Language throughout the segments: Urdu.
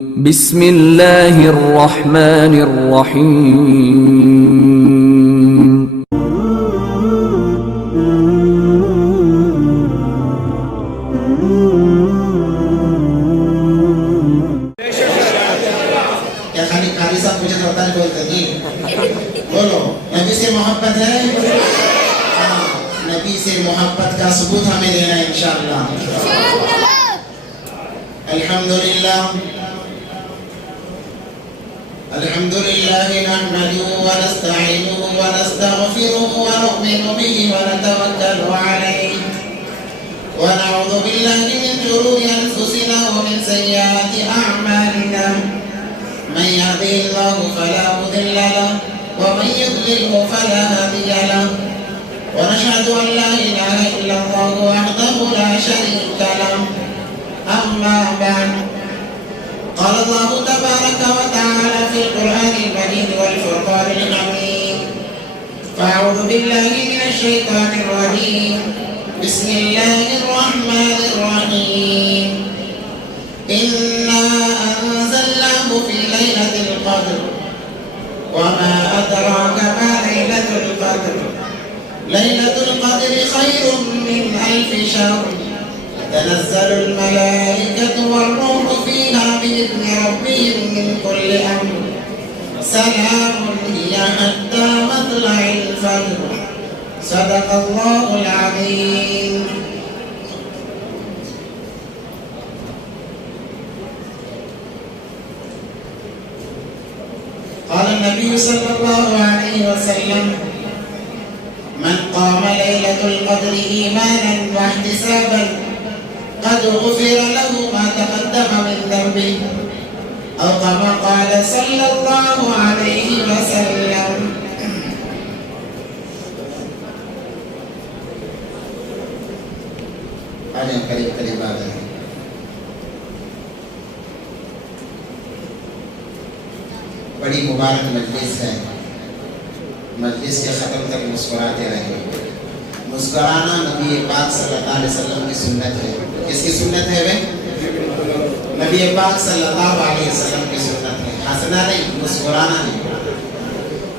بسم اللہ الرحمن الرحیم۔ کیا خالی قاری صاحب مجھے ہوتا ہے بولتے نہیں بولو نبی سے محبت ہے؟ ہاں نبی سے محبت کا ثبوت ہمیں دینا ہے انشاءاللہ۔ الحمدللہ الحمدللہ نحمده ونستعینه ونستغفره ونؤمن به ونتوکل علیہ ونعوذ باللہ من شرور انفسنا ومن سیئات اعمالنا من يهده الله فلا مضل له ومن يضلل فلا هادي له ونشهد ان لا اله الا الله وحده لا شريك له اما بعد قال الله تبارك وتعالى في القرآن المجيد والفرقان الحميد فأعوذ بالله من الشيطان الرجيم بسم الله الرحمن الرحيم إنا أنزلناه في ليلة القدر وما أدراك ما ليلة القدر ليلة القدر خير من 1000 شهر تنزل الملائكة والروح فيها بإذن ربهم من كل أمر سلام هي حتى مطلع الفجر صدق الله العظيم۔ قال النبي صلى الله عليه وسلم من قام ليلة القدر إيمانا واحتسابا قد غفر له ما تقدم من ذنبه أو كما قال صلى الله عليه وسلم۔ آجائیں قریب قریب آجائیں۔ بڑی مبارک مجلس ہے، مجلس کے ختم تک مسکراتے رہیں۔ مسکرانا نبی پاک صلی اللہ علیہ وسلم کی سنت ہے۔ کس کی سنت ہے بھائی؟ نبی پاک صلی اللہ علیہ وسلم کی سنت ہے۔ ہنسنا نہیں، مسکرانا نہیں،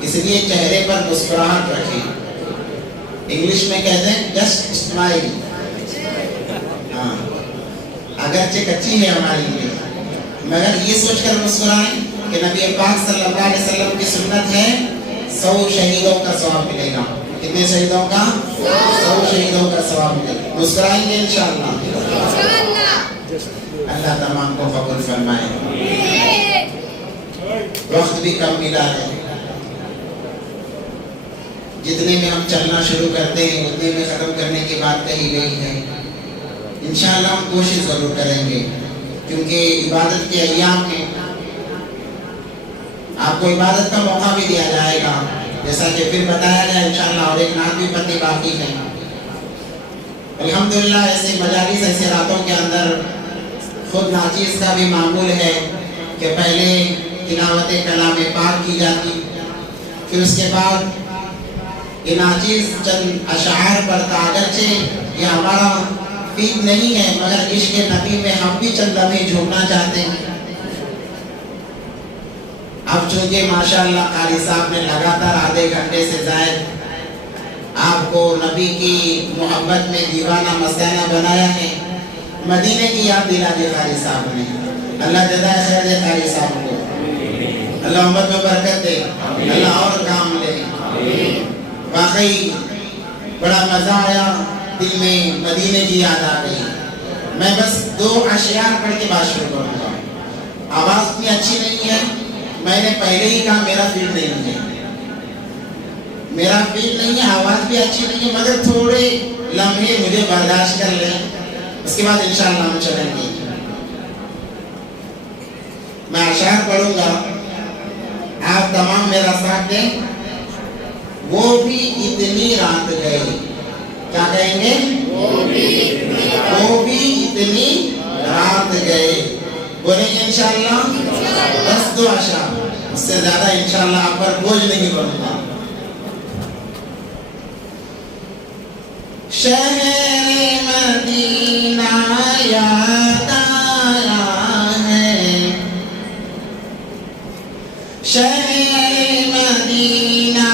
اس لیے چہرے پر مسکراہٹ رکھیں۔ انگلش میں کہتے ہیں جسٹ اسمائل۔ ہاں اگرچہ کچی ہے ہماری انگلش مگر یہ سوچ کر مسکرائیں کہ نبی پاک صلی اللہ علیہ وسلم کی سنت ہے 100 شہیدوں کا ثواب ملے گا۔ کتنے شہیدوں کا؟ 100 شہیدوں کا ثواب ملے گا۔ مسکرائیں گے انشاءاللہ۔ اللہ تمام کو قبول فرمائے۔ وقت بھی کم ملا ہے، جتنے میں ہم چلنا شروع کرتے ہیں اتنے میں ختم کرنے کی بات کہی گئی ہے۔ انشاءاللہ ہم کوشش ضرور کریں گے کیونکہ عبادت کے ایام میں آپ کو عبادت کا موقع بھی دیا جائے گا، جیسا کہ پھر بتایا جائے انشاءاللہ، اور ایک نعت بھی پڑھنی باقی ہے۔ الحمدللہ ایسے مجالس، ایسے راتوں کے اندر خود ناچیز کا بھی معمول ہے کہ پہلے تلاوت کلام پاک کی جاتی، پھر اس کے بعد یہ ناچیز چند اشعار پڑھتا۔ اگرچہ یہ ہمارا فیض نہیں ہے مگر عشق نبی میں ہم بھی چند لمحے جھومنا چاہتے ہیں۔ اب چونکہ ماشاءاللہ قاری صاحب نے لگاتار آدھے گھنٹے سے زائد آپ کو نبی کی محبت میں دیوانہ مستانہ بنایا ہے، مدینے کی یاد دلا دی قاری صاحب نے۔ اللہ جزائے خیر دے قاری صاحب کو، اللہ امت میں برکت دے، اللہ اور کام لے۔ واقعی بڑا مزہ آیا، دل میں مدینے کی یاد آ گئی۔ میں بس 2 اشعار پڑھ کے بات شروع کروں گا۔ آواز اتنی اچھی نہیں ہے، میں نے پہلے ہی کہا میرا فیلڈ نہیں ہے، میرا فیلڈ نہیں ہے، آواز بھی اچھی نہیں ہے، مگر تھوڑے لمحے مجھے برداشت کر لیں، اس کے بعد انشاءاللہ ہم چلیں گے۔ میں اشعار پڑھوں گا، آپ تمام میرا ساتھ دیں۔ وہ بھی اتنی رات گئی، کیا کہیں گے؟ وہ بھی اتنی رات گئے، بولیں گے انشاءاللہ۔ بس 2 اشعار، اس سے زیادہ انشاءاللہ آپ پر بوجھ نہیں بنوں گا۔ شہر مدینہ یاد آیا ہے شہر مدینہ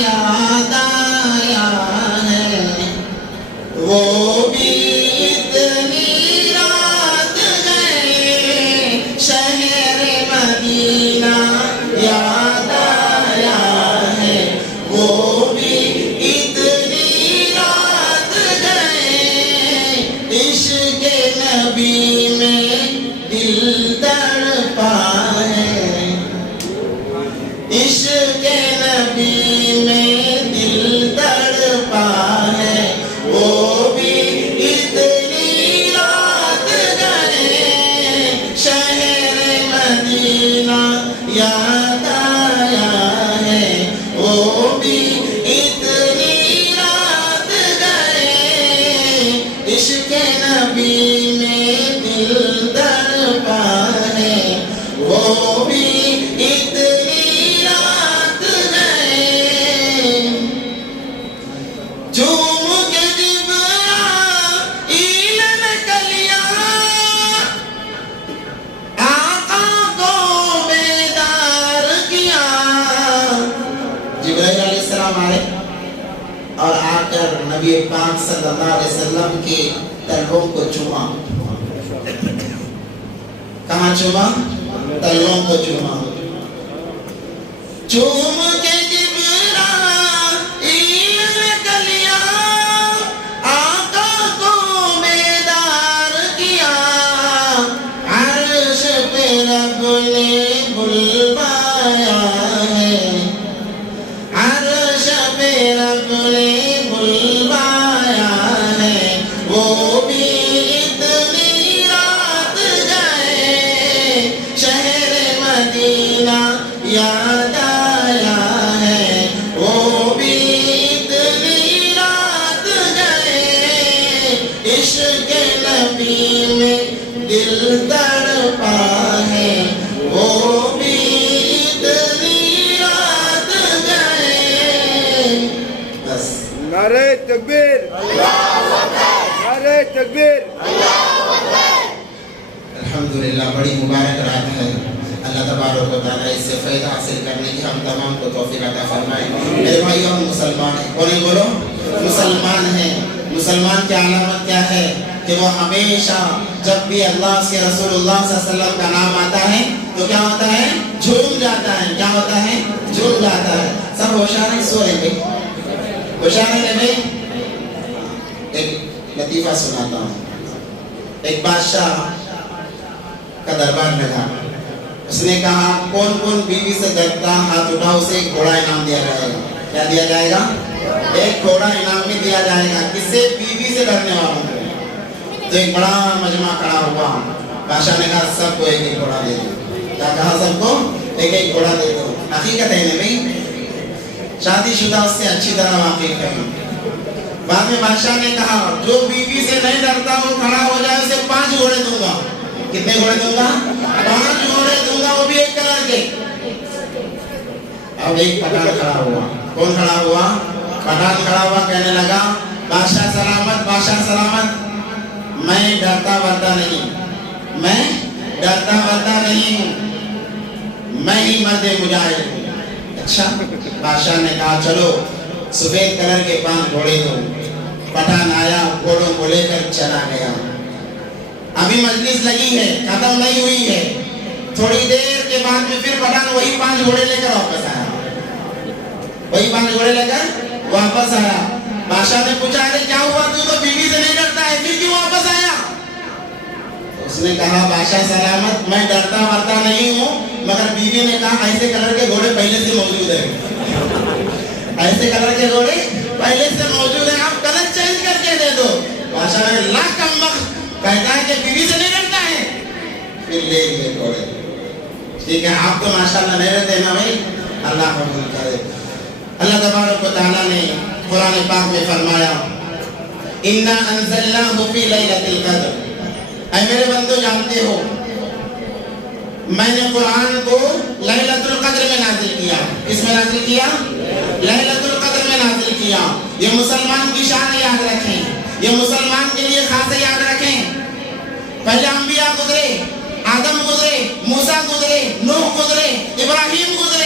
یاد آیا ہے، وہ بھی اتنی رات گئے، شہر مدینہ یاد آیا ہے، وہ بھی اتنی رات گئے، عشق نبی میں دل تڑپا ہے، عشق نبی میں دل تڑپا ہے، وہ بھی اتنی رات گئے، شہر مدینہ یاد آیا ہے، وہ بھی اتنی رات گئے، عشق نبی میں دل تڑپا ہے، وہ بھی اتنی رات گئے، چوم کے جبرائیل نے کلیا آقا کو بیدار کیا، جبرائیل علیہ السلام آئے اور آ کر نبی پاک صلی اللہ علیہ وسلم کے تلووں کو چوما، کہاں چوما؟ تلووں کو چوما، چوم کے جبرائیل نے کلیا آقا کو بیدار کیا، عرش پہ رب نے بلوایا ہے، عرش پہ رب نے بلوایا ہے، وہ بھی اتنی رات گئے، شہر مدینہ یاد آیا ہے، وہ بھی اتنی رات گئے، عشق نبی میں دل تڑپا ہے، وہ بھی اتنی رات گئے، بس نعرہ تکبیر، نعرہ تکبیر، الحمدللہ بڑی مبارک رات ہے، اللہ تبارک و تعالیٰ اس سے فائدہ حاصل کرنے کی ہم تمام کو توفیق عطا فرمائے۔ میرے بھائیو ہم مسلمان ہیں، بولیں بولو مسلمان ہیں، مسلمان کی علامت کیا ہے کہ وہ ہمیشہ جب بھی اللہ کے رسول اللہ صلی اللہ علیہ وسلم کا نام آتا ہے تو کیا ہوتا ہے؟ جھوم جاتا ہے، کیا ہوتا ہے؟ جھوم جاتا ہے۔ سب ہوشیار ہیں، سو رہے گے، ہوشیار ہیں میں ایک لطیفہ سناتا ہوں۔ ایک بادشاہ کا دربار میں تھا، اس نے کہا کون کون بیوی سے ڈرتا ہاتھ اٹھاؤ، اسے ایک گھوڑا انعام دیا جائے گا۔ کیا دیا جائے گا؟ ایک گھوڑا انعام میں دیا جائے گا، کس سے؟ بیوی سے ڈرنے والوں کو۔ تو ایک بڑا مجمع کھڑا ہوا، بادشاہ نے کہا سب کو ایک ایک گھوڑا دے دو۔ کیا کہا؟ سب کو ایک ایک گھوڑا دے دو۔ حقیقت ہے نا بھائی، شادی شدہ اس سے اچھی طرح واقف ہے۔ بعد میں بادشاہ نے کہا جو بیوی سے نہیں ڈرتا وہ کھڑا ہو جائے، اسے 5 گھوڑے دوں گا۔ کتنے گھوڑے دوں گا؟ 5 گھوڑے دوں گا، وہ بھی ایک کلر کے۔ اب ایک پٹھان کھڑا ہوا۔ کون کھڑا ہوا؟ پٹھان کھڑا ہوا، کہنے لگا بادشاہ سلامت، بادشاہ سلامت، میں ڈرتا ورتا نہیں، میں ڈرتا ورتا نہیں ہوں، میں ہی مرد مجاہد ہوں۔ اچھا، بادشاہ نے کہا چلو سفید کلر کے 5 گھوڑے دو۔ پٹھان آیا، گھوڑوں کو لے کر چلا گیا۔ ابھی مجلس لگی ہے، ختم نہیں ہوئی ہے، تھوڑی دیر کے بعد میں پھر پٹھان وہی 5 گھوڑے لے کر واپس آیا، وہی 5 گھوڑے لے کر واپس آیا۔ بادشاہ نے پوچھا ارے کیا ہوا، تو بیوی سے نہیں ڈرتا ہے، پھر کیوں واپس آیا؟ اس نے کہا بادشاہ سلامت، میں ڈرتا ورتا نہیں ہوں، مگر بیوی نے کہا ایسے کلر کے گھوڑے پہلے سے موجود ہیں، ایسے کلر کے گھوڑے پہلے سے موجود ہیں، آپ کلر چینج کر کے دے دو۔ بادشاہ نے لاکھ کم وقت کہتا ہے کہ بیوی سے نہیں ڈرتا ہے، پھر لے لیے گھوڑے۔ ٹھیک ہے، آپ تو ماشاءاللہ نہیں رہتے نا بھائی، اللہ قبول کرے۔ اللہ تبارک و تعالیٰ نے قرآن پاک میں فرمایا اِنَّا أَنزَلْنَاهُ فِي لَيْلَةِ الْقَدْرِ، اے میرے بندو جانتے ہو میں نے قرآن کو لیلۃ القدر میں نازل کیا۔ کس میں نازل کیا؟ لیلۃ القدر میں نازل کیا۔ یہ مسلمان کی شان یاد رکھیں، یہ مسلمان کے لیے خاص یاد رکھیں۔ پہلے انبیاء گزرے، آدم گزرے، موسیٰ گزرے، نوح گزرے، ابراہیم گزرے،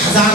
1000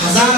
1000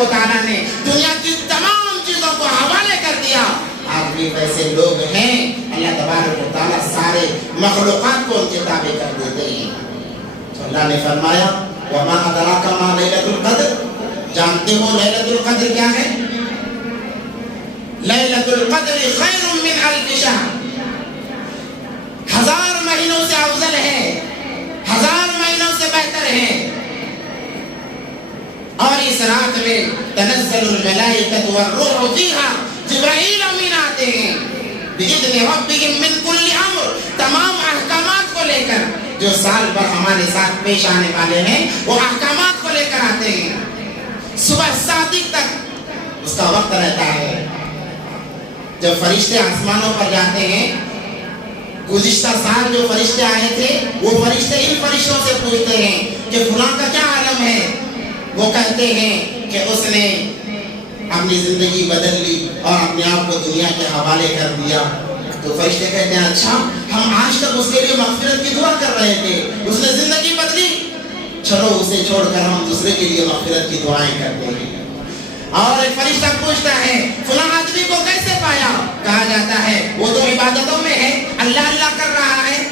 تبارک و تعالیٰ نے دنیا کی تمام چیزوں کو حوالے کر دیا. آپ بھی ویسے لوگ ہیں, اللہ تبارک و تعالیٰ سارے مخلوقات کو ان کے تابع کر دیتے ہیں. تو اللہ نے فرمایا وما ادراک ما لیلۃ القدر, جانتے ہو لیلۃ القدر کیا ہے؟ لیلۃ القدر خیر من الف شہر, 1000 مہینوں سے افضل ہے, 1000 مہینوں سے بہتر ہے. اور اس رات میں تنزل الملائکۃ والروح فیہا, جبرائیل امین آتے ہیں بإذن ربہم من کل امر, تمام احکامات کو لے کر جو سال بھر ہمارے ساتھ پیش آنے والے ہیں وہ احکامات کو لے کر آتے ہیں. صبح صادق تک اس کا وقت رہتا ہے. جب فرشتے آسمانوں پر جاتے ہیں, گزشتہ سال جو فرشتے آئے تھے وہ فرشتے ان فرشتوں سے پوچھتے ہیں کہ فلاں کا کیا عالم ہے. وہ کہتے ہیں کہ اس نے اپنی زندگی بدل لی اور اپنے آپ کو دنیا کے حوالے کر دیا. تو فرشتے کہتے ہیں اچھا, ہم آج تک اس کے لیے مغفرت کی دعا کر رہے تھے, اس نے زندگی بدلی, چلو اسے چھوڑ کر ہم دوسرے کے لیے مغفرت کی دعائیں کرتے ہیں. اور ایک فرشتہ پوچھتا ہے فلاں آدمی کو کیسے پایا؟ کہا جاتا ہے وہ تو عبادتوں میں ہے, اللہ اللہ کر رہا ہے.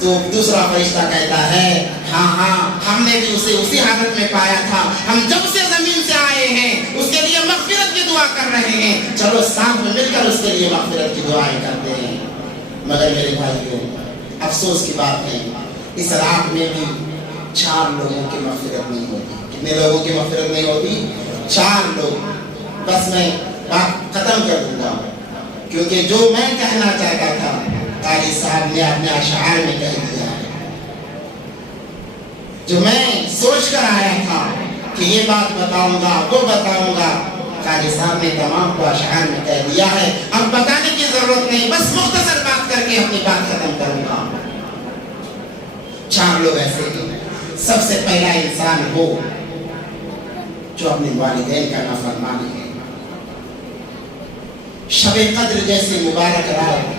تو دوسرا فرشتہ کہتا ہے ہاں ہم نے بھی اسے اسی حالت میں پایا تھا, ہم جب سے زمین سے آئے ہیں اس کے لیے مغفرت کی دعا کر رہے ہیں, چلو ساتھ میں مل کر اس کے لیے مغفرت کی دعائیں کرتے ہیں. مگر میرے بھائیوں, افسوس کی بات ہے اس رات میں بھی 4 لوگوں کی مغفرت نہیں ہوتی. کتنے لوگوں کی مغفرت نہیں ہوتی؟ 4 لوگ. بس میں بات ختم کر دوں گا کیونکہ جو میں کہنا چاہتا تھا قاری صاحب نے اپنے اشعار میں کہہ دیا. جو میں سوچ کر آیا تھا کہ یہ بات بتاؤں گا وہ بتاؤں گا, قاری صاحب نے تمام کو اشعار میں کہہ دیا ہے. اب بتانے کی ضرورت نہیں, بس مختصر بات کر کے اپنی بات ختم کروں گا. 4 لوگ ایسے ہیں. سب سے پہلا انسان وہ جو اپنے والدین کا نافرمانی ہے. شب قدر جیسی مبارک رات,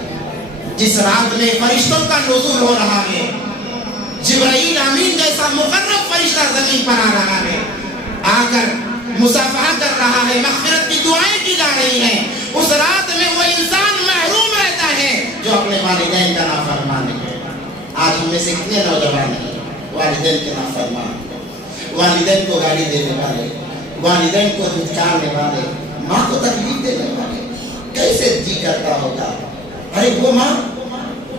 جس رات میں فرشتوں کا نزول ہو رہا ہے, جبرائیل امین جیسا مقرب فرشتہ زمین پر آ رہا ہے, آ کر مصافحہ کر رہا ہے, مغفرت کی دعائیں کی جا رہی ہیں. اس رات میں وہ انسان محروم رہتا ہے جو اپنے والدین کا نافرمان ہے. آج ہم میں سے کتنے نوجوان ہیں والدین کے نافرمان, والدین کو گالی دینے والے, والدین کو دھتکارنے والے, ماں کو تکلیف دینے والے. کیسے جی کرتا ہوگا, ارے وہ ماں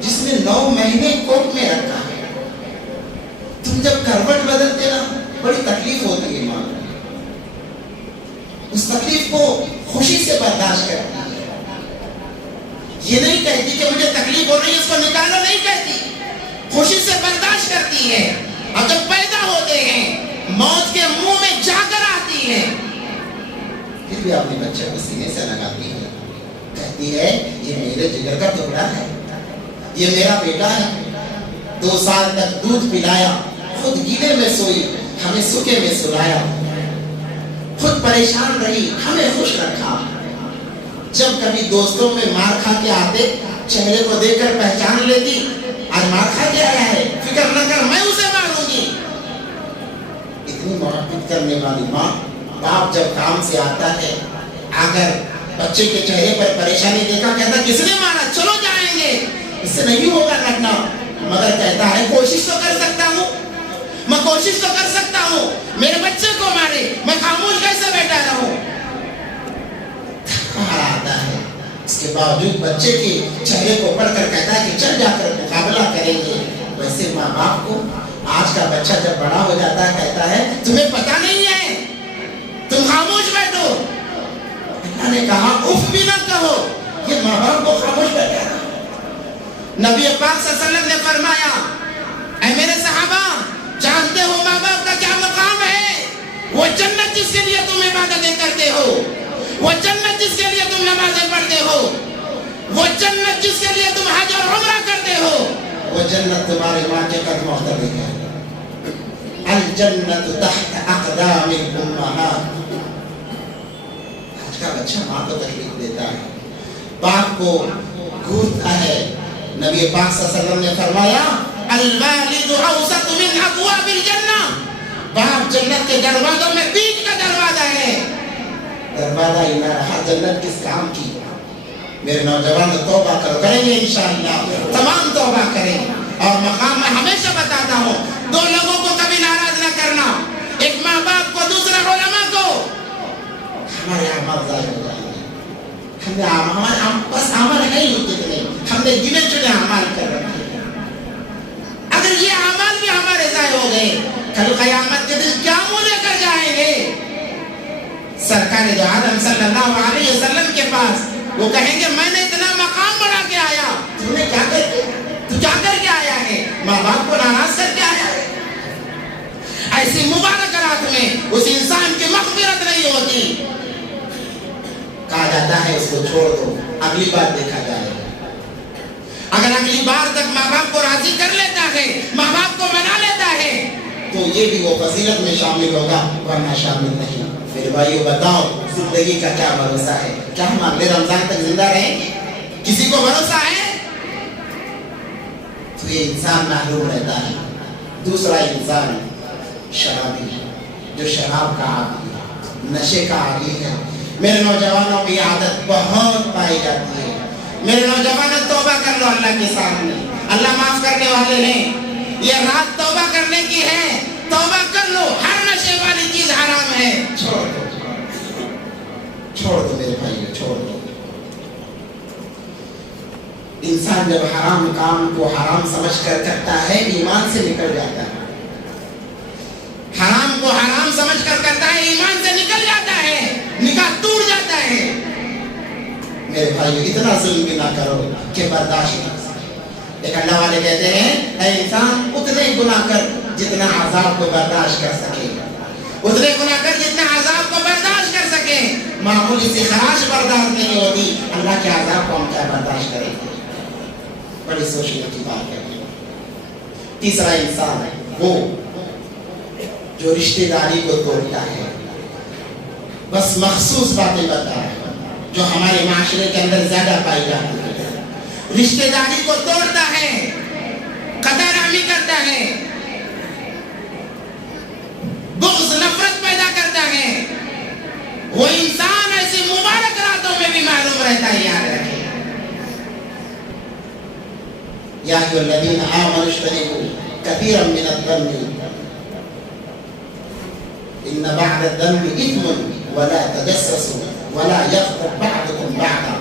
جس نے 9 مہینے کوٹ میں رکھا ہے, تم جب کروٹ بدلتے نا بڑی تکلیف ہوتی ہے ماں, اس تکلیف کو خوشی سے برداشت کرتی ہے. یہ نہیں کہتی کہ مجھے تکلیف ہو رہی ہے اس کو نکالو, نہیں کہتی, خوشی سے برداشت کرتی ہے. اور جب پیدا ہوتے ہیں موت کے منہ میں جا کر آتی ہے, پھر بھی اپنے بچے کو سینے سے لگاتی ہے, کہتی ہے یہ میرے جگر کا ٹکڑا ہے, یہ میرا بیٹا ہے. 2 سال تک دودھ پلایا, خود گیلے میں سوئی, ہمیں سوکھے میں سلایا, خود پریشان رہی, ہمیں خوش رکھا. جب کبھی دوستوں میں مار کھا کے آتے, چہرے کو دیکھ کر پہچان لیتی, آج مار کھا کے آیا ہے, فکر نہ کر میں اسے ماروں گی. اتنی محبت کرنے والی ماں. باپ جب کام سے آتا ہے, اگر بچے کے چہرے پر پریشانی دیکھا, کہتا کس نے مارا, چلو جائیں گے, اس سے نہیں ہوگا لڑنا, مگر کہتا ہے کوشش تو کر سکتا ہوں, میں کوشش تو کر سکتا ہوں, میرے بچے کو مارے, میں خاموش کیسے بیٹھا رہوں. آتا ہے, اس کے باوجود بچے کے چہرے کو پڑھ کر کہتا ہے کہ چل جا کر مقابلہ کریں گے. ویسے ماں باپ کو آج کا بچہ جب بڑا ہو جاتا ہے کہتا ہے تمہیں پتہ نہیں ہے, تم خاموش بیٹھو. اللہ نے کہا اف بھی نہ کہو, یہ ماں باپ کو خاموش بیٹھا. نبی پاک صلی اللہ علیہ وسلم نے فرمایا اے میرے صحابہ, جانتے ہو ماں باپ کا کیا مقام ہے؟ وہ جنت جس کے لیے تم عبادتیں کرتے ہو, وہ جنت جس کے لیے تم نمازیں پڑھتے ہو, وہ جنت جس کے لیے تم حج اور عمرہ کرتے ہو, وہ جنت تمہاری ماں کے قدموں تلے ہے. الجنت تحت اقدام الامہات. آج کا بچہ ماں کو تکلیف دیتا ہے, باپ کو گھورتا ہے. نبی پاک صلی اللہ علیہ وسلم نے فرمایا الوالد اوسط من ابواب الجنہ, باپ جنت کے دروازوں میں بیچ کا دروازہ ہے. وعدہ ہی نہ رہا، جنت کس کام کی؟ میرے نوجوان توبہ کرو، کریں گے انشاءاللہ، تمام توبہ کریں. اور مقام میں ہمیشہ بتاتا ہوں، دو لوگوں کو کبھی ناراض نہ کرنا، ایک ماں باپ کو، دوسرا علماء کو. ہمارے اعمال ضائع ہو جائیں گے. ہم بس عمل ہے ہی کتنے، ہم نے گنے چنے اعمال کر رکھے ہیں. اگر یہ اعمال بھی ہمارے ضائع ہو گئے، کل قیامت کے دن کیا منہ لے کر جائیں گے؟ سرکار دو عالم صلی اللہ علیہ وسلم کے پاس وہ کہیں گے میں نے اتنا مقام بڑھا کے آیا، تو نے کیا کر کے آیا ہے؟ ماں باپ کو ناراض کر کے آیا ہے. ایسی مبارک رات میں اس انسان کی مغفرت نہیں ہوتی. کہا جاتا ہے اس کو چھوڑ دو، اگلی بار دیکھا جائے گا. اگر اگلی بار تک ماں باپ کو راضی کر لیتا ہے، ماں باپ کو منا لیتا ہے، تو یہ بھی وہ فضیلت میں شامل ہوگا، ورنہ شامل نہیں. میرے بھائیو بتاؤ، زندگی کا کیا بھروسہ ہے؟ کیا ہم اگلے رمضان تک زندہ رہیں گے؟ کسی کو بھروسہ ہے؟ تو یہ انسان محروم رہتا ہے. دوسرا انسان شرابی ہے، جو شراب کا عادی ہے، نشے کا عادی ہے. میرے نوجوانوں کی عادت بہت پائی جاتی ہے. میرے نوجوانوں توبہ کر لو اللہ کے سامنے، اللہ معاف کرنے والے ہیں. یہ رات توبہ کرنے کی ہے، توبہ کر لو. ہر نشے والی چیز حرام ہے، چھوڑ دو، چھوڑ دو میرے بھائی، چھوڑ دو. انسان جب حرام کام کو حرام سمجھ کر کرتا ہے، ایمان سے نکل جاتا ہے. حرام کو حرام سمجھ کر کرتا ہے، ایمان سے نکل جاتا ہے، نکاح ٹوٹ جاتا ہے. میرے بھائیو اتنا ظلم بھی نہ کرو کہ برداشت نہ کر سکے. ایک اللہ والے کہتے ہیں اے انسان اتنے گناہ کر جتنا عذاب کو برداشت کر سکے، اتنے گناہ کر جتنا عذاب کو برداشت کر سکے. معمولی سی خراش برداشت نہیں ہوتی، اللہ کے عذاب کو ہم کیا برداشت کریں گے؟ بڑی سوچنے کی بات ہے. تیسرا انسان ہے وہ جو رشتہ داری کو توڑتا ہے، بس مخصوص باتیں بتا ہے جو ہمارے معاشرے کے اندر زیادہ پائی جاتی ہے. رشتہ داری کو توڑتا ہے، قطع رحمی کرتا ہے، بغض نفرت پیدا کرتا ہے. وہ انسان ایسی مبارک راتوں میں بھی محروم رہتا ہے. یاد رکھیں یا ایھا الذین آمنوا اجتنبوا کثیرا من الظن ان بعض الظن اثم ولا تجسسوا ولا يغتب بعضكم بعضا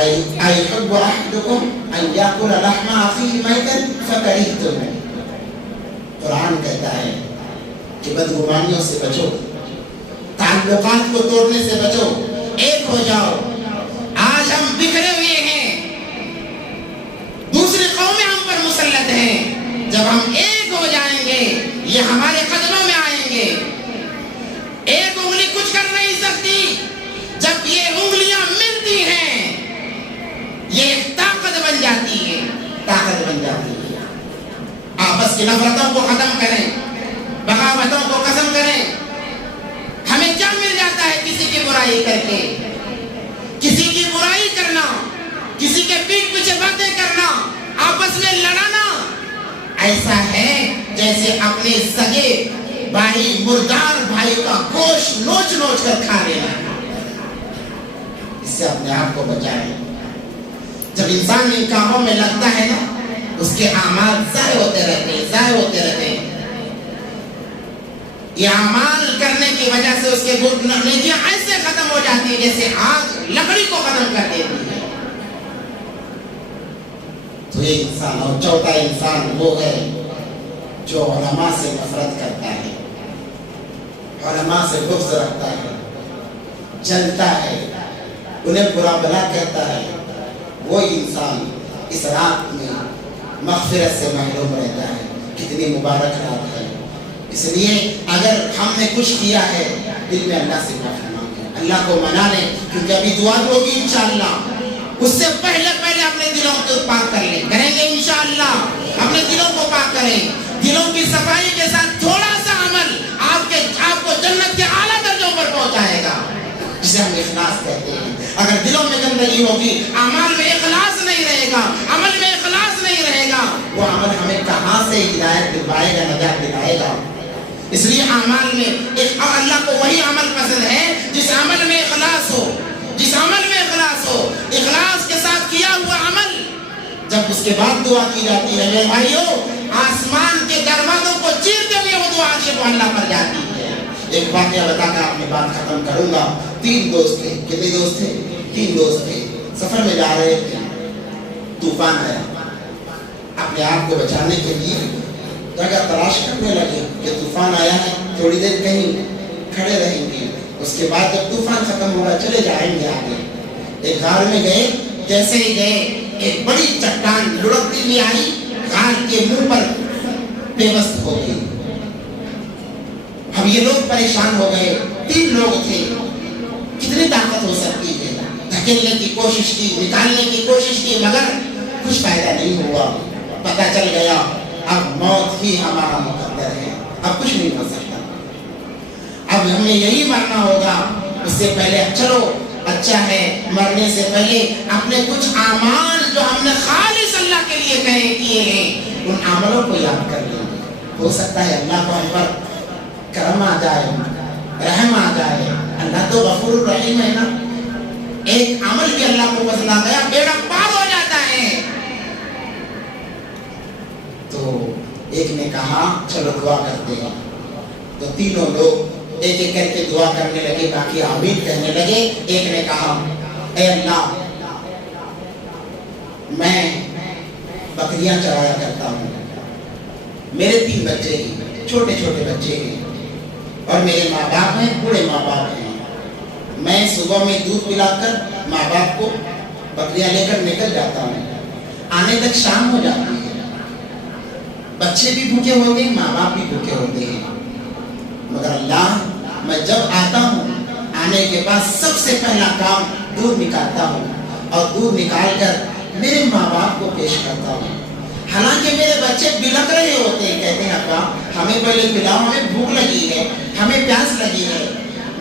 أيحب أحدكم أن يأكل لحم أخيه ميتا فكرهتموه. قرآن کہتا ہے کہ بدگمانیوں سے بچو، تعلقات کو توڑنے سے بچو، ایک ہو جاؤ. آج ہم بکھرے ہوئے ہیں، دوسری قومیں ہم پر مسلط ہیں. جب ہم ایک ہو جائیں گے یہ ہمارے قدموں میں آئیں گے. ایک انگلی کچھ کر نہیں سکتی. جب یہ انگلیاں ملتی ہیں یہ ایک طاقت بن جاتی ہے، طاقت بن جاتی ہے. آپس کی نفرتوں کو ختم کریں، بغاوتوں کو ختم کریں. ہمیں کیا مل جاتا ہے کسی کی برائی کر کے؟ کسی کی برائی کرنا، کسی کے پیٹھ پیچھے باتیں کرنا، آپس میں لڑانا ایسا ہے جیسے اپنے سگے بھائی، مردار بھائی کا گوشت نوچ نوچ کر کھا لینا. اس سے اپنے آپ کو بچائیں. جب انسان ان کاموں میں لگتا ہے نا، اس کے اعمال ضائع ہوتے رہتے ہیں، ضائع ہوتے رہتے ہیں. یہ اعمال کرنے کی وجہ سے اس کے نیکیاں ایسے ختم ہو جاتی ہیں جیسے آگ لکڑی کو ختم کر دیتی ہے. تو یہ انسان. اور چوتھا انسان وہ ہے جو علماء سے نفرت کرتا ہے، علماء سے بغض رکھتا ہے، جلتا ہے، انہیں برا بلا کہتا ہے. وہ انسان اس رات میں مغفرت سے محروم رہتا ہے. کتنی مبارک رات ہے. اس لیے اگر ہم نے کچھ کیا ہے دل میں اللہ سے معافی مانگیں، اللہ کو منا لیں، کیونکہ ابھی دعا ہوگی انشاءاللہ. اس سے پہلے اپنے دلوں کو پاک کر لیں. کریں گے انشاءاللہ. اپنے دلوں کو پاک کریں. دلوں کی صفائی کے ساتھ تھوڑا سا عمل آپ کو جنت کے اعلیٰ درجوں پر پہنچائے گا، جسے ہم اخلاص کہتے ہیں. اگر دلوں میں گندگی ہوگی، اعمال میں اخلاص نہیں رہے گا، عمل میں اخلاص نہیں رہے گا، وہ عمل ہمیں کہاں سے ہدایت دلوائے گا، نجات دلائے گا؟ اس لیے اعمال میں اللہ کو وہی عمل پسند ہے جس عمل میں اخلاص ہو، جس عمل میں اخلاص ہو، اخلاص کے ساتھ کیا ہوا عمل جب اس کے بعد دعا کی جاتی ہے میرے بھائیو، آسمان کے دروازوں کو چیرتے ہوئے وہ دعا عرش معلیٰ پر جاتی ہے۔ ایک واقعہ بتا کر اپنی بات ختم کروں گا۔ 3 دوست تھے۔ کتنے دوست تھے؟ 3 دوست تھے۔ سفر میں جا رہے تھے، طوفان آیا۔ اپنے آپ کو بچانے کے لیے جگہ تلاش کرنے لگے کہ طوفان آیا ہے، تھوڑی دیر کہیں کھڑے رہیں گے، اس کے بعد جب طوفان ختم ہوگا چلے جائیں گے آگے۔ ایک غار میں گئے، جیسے ہی گئے ایک بڑی چٹان لڑکتی ہوئی آئی، غار کے منہ پر پیوست ہو گئی۔ اب یہ لوگ پریشان ہو گئے، 3 لوگ تھے، کتنی طاقت ہو سکتی ہے، دھکیلنے کی کوشش کی، نکالنے کی کوشش کی، مگر کچھ فائدہ نہیں ہوا۔ پتہ چل گیا اب موت ہی ہمارا مقدر ہے، اب کچھ نہیں ہو سکتا، اب ہمیں یہی مرنا ہوگا۔ اس سے پہلے چلو اچھا ہے مرنے سے پہلے اپنے کچھ اعمال جو ہم نے خالص اللہ کے لیے کیے ہیں ان عملوں کو یاد کر لیں۔ ہو سکتا ہے اللہ کو ہم پر کرم آ جائے، رحم آ جائے۔ اللہ تو غفور الرحیم ہے نا، ایک عمل بھی اللہ کو پسند آ گیا بیڑا پار ہو جاتا ہے۔ تو ایک نے کہا چلو دعا کرتے ہیں، تو تینوں لوگ ایک ایک کر کے دعا کرنے لگے، باقی آمین کہنے لگے۔ ایک نے کہا اے اللہ میں بکریاں چرایا کرتا ہوں، میرے 3 بچے ہیں، چھوٹے چھوٹے بچے ہیں، اور میرے ماں باپ ہیں، بوڑھے ماں باپ ہیں۔ میں صبح میں دودھ پلا کر ماں باپ کو بکریاں لے کر نکل جاتا ہوں، آنے تک شام ہو جاتی ہے، بچے بھی بھوکے ہوتے ہیں، ماں باپ بھی بھوکے ہوتے ہیں، مگر اللہ میں جب آتا ہوں آنے کے بعد سب سے پہلا کام دودھ نکالتا ہوں، اور دودھ نکال کر میرے ماں باپ کو پیش کرتا ہوں۔ حالانکہ میرے بچے بلک رہے ہوتے ہیں، کہتے ہیں ابا ہمیں پہلے پلاؤ، ہمیں بھوک لگی ہے، ہمیں پیاس لگی ہے۔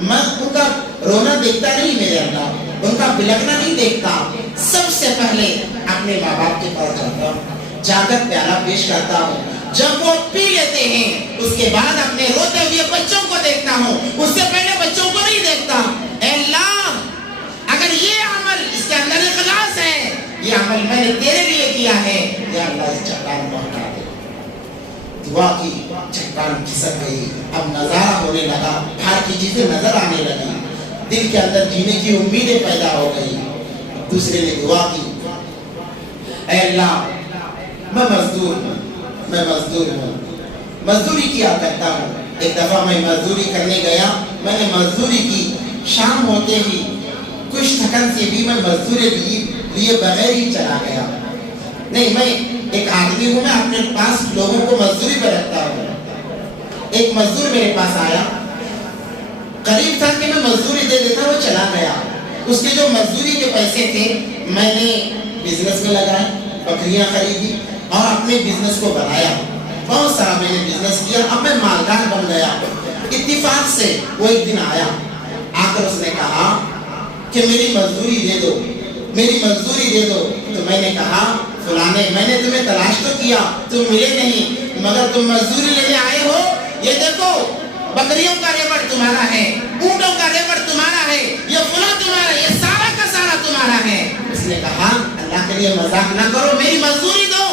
میں ان کا رونا دیکھتا نہیں میرے اللہ، ان کا بلکنا نہیں دیکھتا، سب سے پہلے اپنے ماں باپ کے پاس جاتا ہوں، جا کر پیالہ پیش کرتا ہوں۔ جب وہ پی لیتے ہیں اس کے بعد اپنے روتے ہوئے بچوں کو دیکھتا ہوں، اس سے پہلے بچوں کو نہیں دیکھتا۔ اے اللہ اگر یہ عمل اس کے اندر اخلاص ہے، یہ عمل میں نے تیرے لیے کیا ہے، یا اللہ اس چٹان کو ہٹا دے۔ دعا کی، چٹان کھسک گئی، اب نظارہ ہونے لگا، باہر کی چیزیں نظر آنے لگی، دل کے اندر جینے کی امیدیں پیدا ہو گئی۔ دوسرے نے دعا کی اے اللہ میں مزدور ہوں، میں مزدور ہوں، مزدوری کیا کرتا ہوں۔ ایک دفعہ میں مزدوری کرنے گیا، میں نے مزدوری کی، شام ہوتے ہی کچھ تھکن سے بھی میں مزدوری لیے بغیر ہی چلا گیا۔ نہیں میں ایک آدمی ہوں، میں اپنے پاس لوگوں کو مزدوری پہ رکھتا ہوں۔ ایک مزدور میرے پاس آیا، قریب تھا کہ میں مزدوری دے دیتا، وہ چلا گیا۔ اس کے جو مزدوری کے پیسے تھے میں نے بزنس میں لگائے، بکریاں خریدی اور اپنے بزنس کو بڑھایا، بہت سارا میں نے بزنس کیا، اب میں مالدار بن گیا۔ اتفاق سے وہ ایک دن آیا، آ کر اس نے کہا کہ میری مزدوری دے دو، میری مزدوری دے دو۔ تو میں نے کہا فلانے میں نے تمہیں تلاش تو کیا، تم ملے نہیں، مگر تم مزدوری لینے آئے ہو، یہ دیکھو بکریوں کا ریوڑ تمہارا ہے، اونٹوں کا ریوڑ تمہارا ہے، یہ فلاں تمہارا ہے، یہ سارا کا سارا تمہارا ہے۔ اس نے کہا اللہ کے لیے مذاق نہ کرو، میری مزدوری دو۔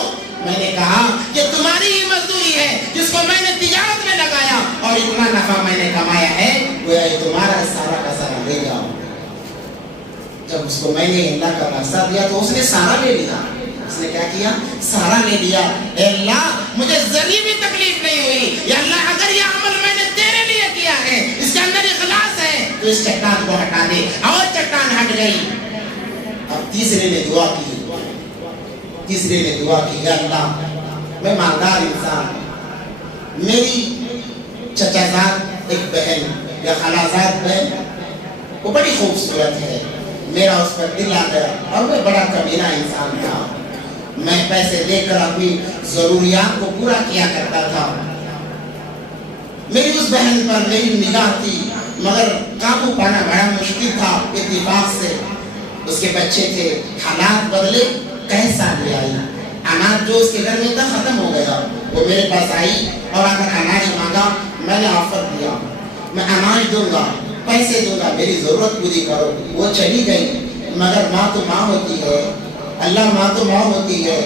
میں نے کہا کہ تمہاری ہی مزدوری ہے جس کو میں نے تجارت میں لگایا اور اتنا نفع میں نے کمایا ہے، گویا یہ تمہارا سارا کا سارا لے جاؤ۔ جب اس کو میں نے اللہ کا راستہ دیا تو اس نے سارا لے لیا۔ اس نے کیا کیا؟ سارا لے لیا۔ اے اللہ مجھے ذری بھی تکلیف نہیں ہوئی، یا اللہ اگر یہ عمل میں نے تیرے لیے کیا ہے، اس کے اندر اخلاص ہے، تو اس چٹان کو ہٹا دے، اور چٹان ہٹ گئی۔ اب تیسرے نے دعا کی، تیسرے نے دعا کی یا اللہ میں مالدار انسان، میری چچا زاد ایک بہن یا خالازاد بہن وہ بڑی خوبصورت ہے، میرا اس پر دل آ گیا، اور میں بڑا کمینہ انسان تھا، میں پیسے دے کر اپنی ضروریات کو پورا کیا کرتا تھا۔ میری اس بہن پر میری نگاہ تھی، مگر قابو پانا بڑا مشکل تھا۔ اتفاق سے اس کے بچے تھے، حالات بدلے، کئی سال لے آئی، اناج جو اس کے گھر میں تھا ختم ہو گیا، وہ میرے پاس آئی اور اگر اناج مانگا میں نے آفر دیا, میں اناج دوں گا, پیسے دوں گا, میری ضرورت پوری کرو. وہ چلی گئی, مگر ماں تو ماں ہوتی ہے, اللہ ماں تو ماں ہوتی ہے.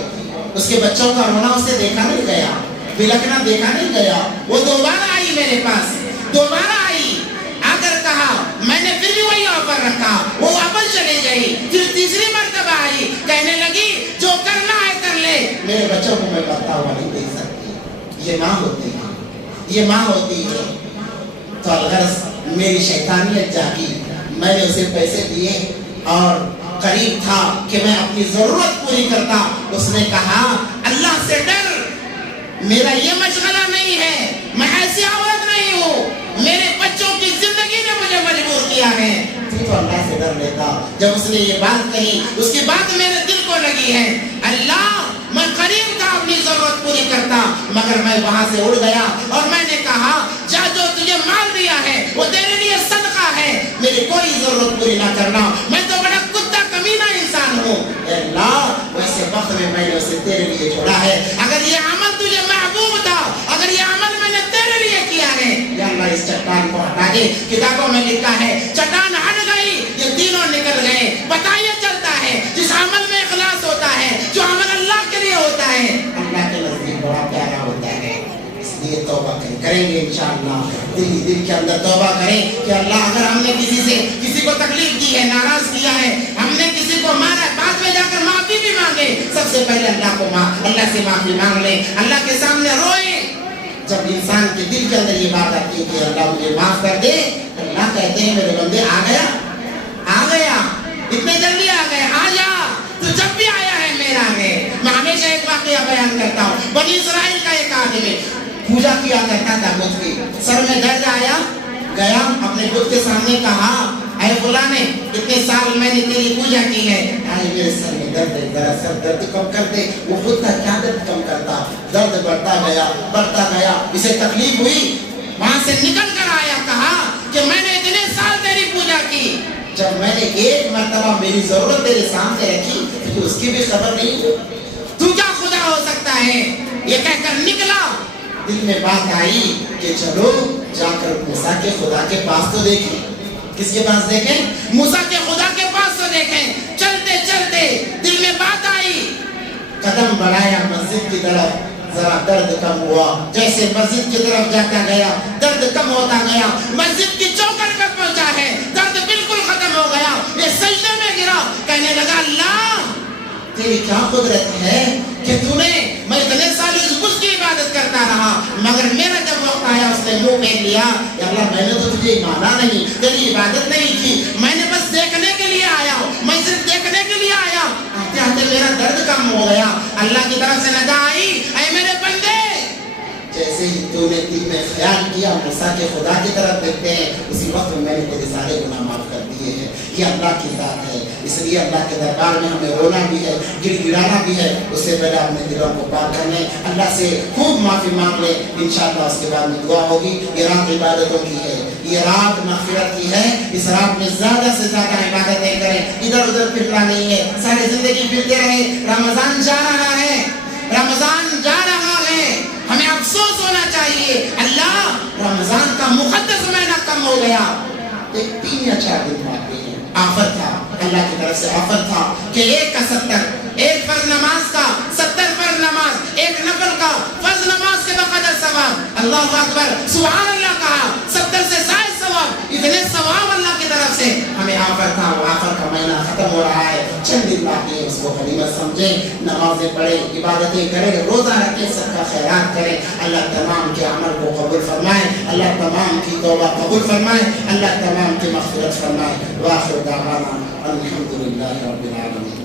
اس کے بچوں کا رونا اسے دیکھا نہیں گیا, بلکنا دیکھا نہیں گیا. وہ دوبارہ آئی میرے پاس, دوبارہ آئی, آ کر کہا میں نے پھر بھی وہی آفر رکھا, وہ واپس چلی گئی. پھر تیسری مرتبہ آئی, کہنے لگی جو کرنا ہے کر لے, میرے بچوں کو میں بتا ہوا نہیں دے سکتی. یہ ماں ہوتی ہے, یہ ماں ہوتی ہے. تو الغرض میری شیطانیت جاگی, میں نے اسے پیسے دیے اور قریب تھا کہ میں اپنی ضرورت پوری کرتا. اس نے کہا اللہ سے ڈر, میرا یہ مشغلہ نہیں ہے, میں ایسی عورت نہیں ہوں, میرے بچوں کی زندگی نے مجھے مجبور کیا ہے. تو اللہ سے ڈر لیتا. جب اس نے یہ بات کہی, اس کی بات میرے دل کو لگی ہے. اللہ, میں قریب تھا اپنی ضرورت پوری کرتا, مگر میں وہاں سے اڑ گیا اور میں نے کہا جا, جو تجھے مال دیا ہے وہ تیرے لیے صدقہ ہے, میری کوئی ضرورت پوری نہ کرنا, میں تو بڑا کتا کمینہ انسان ہوں. اے اللہ, ویسے وقت میں نے اسے تیرے لیے چھوڑا ہے. اگر یہ عمل تجھے محبوب تھا, اگر یہ عمل میں نے تیرے لیے کیا ہے, یا اللہ اس چٹان کو ہٹا دے. کتابوں میں لکھا ہے چٹان ہٹ گئی, یہ تینوں نکل گئے. پتہ یہ چلتا ہے جس عمل میں اخلاص ہوتا ہے, جو عمل اللہ کے لیے ہوتا ہے, اللہ کے نزدیک بڑا پیارا ہوتا ہے. اس لیے توبہ کریں گے انشاءاللہ. دل کے اندر توبہ کریں کہ اللہ, اگر ہم نے کسی کو تکلیف دی ہے, ناراض کیا ہے, ہم نے کسی کو مارا, بعد میں جا کر معافی بھی مانگے. سب سے پہلے اللہ سے معافی مانگ لیں, اللہ کے سامنے روئیں. جب انسان کے دل کے اندر یہ بات آتی ہے کہ اللہ مجھے معاف کر دے, اللہ کہتے ہیں میرے بندے آ گیا, آ گیا, اتنے جلدی آ گئے, آ جا, تو جب بھی آیا ہے میرا ہے. میں ہمیشہ ایک واقعہ بیان کرتا ہوں. بنی اسرائیل کا ایک آدمی پوجا کیا کرتا تھا بت کی, سر میں درد آیا, گیا اپنے بت کے سامنے کہا اے فلاں نے, اتنے سال میں نے تیری پوجا کی ہے, آئے میرے سر میں درد ہے, ذرا سر درد کم کر دے. وہ خود کا کیا درد کم کرتا, درد بڑھتا گیا, اسے تکلیف ہوئی, وہاں سے نکل کر آیا, کہا کہ میں نے اتنے سال تیری پوجا کی, جب میں نے ایک مرتبہ میری ضرورت تیرے سامنے رکھی تو اس کی بھی خبر نہیں, تو کیا خدا ہو سکتا ہے. یہ کہہ کر نکلا. دل میں بات آئی کہ چلو جا کر موسیٰ کے خدا کے پاس تو دیکھیں. کس کے پاس دیکھیں؟ موسیٰ کے خدا کے پاس تو دیکھیں. چلتے چلتے دل میں بات آئی, قدم بڑھایا مسجد کی طرف, ذرا درد کم ہوا. جیسے مسجد کی طرف جاتا گیا, درد کم ہوتا گیا. مسجد کی چوکھٹ پر پہنچا ہے, درد بالکل ختم ہو گیا. یہ سجدے میں گرا, کہنے لگا اللہ تیری کیا قدرت ہے کہ تو نے, میں اتنے سال اس بت کی عبادت کرتا رہا, مگر میرا جب وقت آیا اس نے منہ پھیر لیا. یا اللہ, میں نے تو تجھے مانا نہیں, تیری عبادت نہیں کی, میں نے بس دیکھنے کے لیے آیا ہوں, میں صرف دیکھنے کے لیے آیا. آتے آتے میرا درد کم ہو گیا. اللہ کی طرف سے ندا آئی, اے میرے بندے, جیسے ہی تو نے دل میں خیال کیا موسیٰ کے خدا کی طرف دیکھتے ہیں, اسی وقت میں نے تیرے سارے گناہ معاف کر دیے ہیں. یہ اللہ کی ذات ہے. اس لیے اللہ کے دربار میں ہمیں رونا بھی ہے, گر گرانا بھی ہے. اس سے پہلے اپنے دلوں کو پاک کرنے, اللہ سے خوب معافی مانگ لیں. انشاءاللہ اس کے بعد میں دعا ہوگی. یہ رات عبادتوں کی ہے, یہ رات مغفرت کی ہے. اس رات میں زیادہ سے زیادہ عبادتیں کریں, ادھر ادھر پھرنا نہیں ہے. ساری زندگی پھرتے رہے. رمضان جا رہا ہے, رمضان جا رہا ہے, ہمیں افسوس ہونا چاہیے. اللہ, رمضان کا مقدس مہینہ کم ہو گیا. 3 یا 4 دن باقی ہیں. آفر تھا, اللہ کی طرف سے آفر تھا کہ 1 کا 70, ایک فرض نماز کا 70 فرض نماز, ایک نفل کا فرض نماز کے بقدر ثواب. اللہ اکبر, سبحان اللہ کہا, 70 سے زائد ثواب, اتنے ثواب اللہ کی طرف سے ہمیں آفر تھا. وہ آفر کا مہینہ ختم ہو رہا ہے, چند دن باقی ہے. اس کو غنیمت سمجھیں, نمازیں پڑھیں, عبادتیں کریں, روزہ رکھیں, سب کا خیرات کریں. اللہ تمام کے عمل کو قبول فرمائے, اللہ تمام کی توبہ قبول فرمائے, اللہ تمام کی مغفرت فرمائے. وآخر دعوانا الحمدللہ رب العالمین.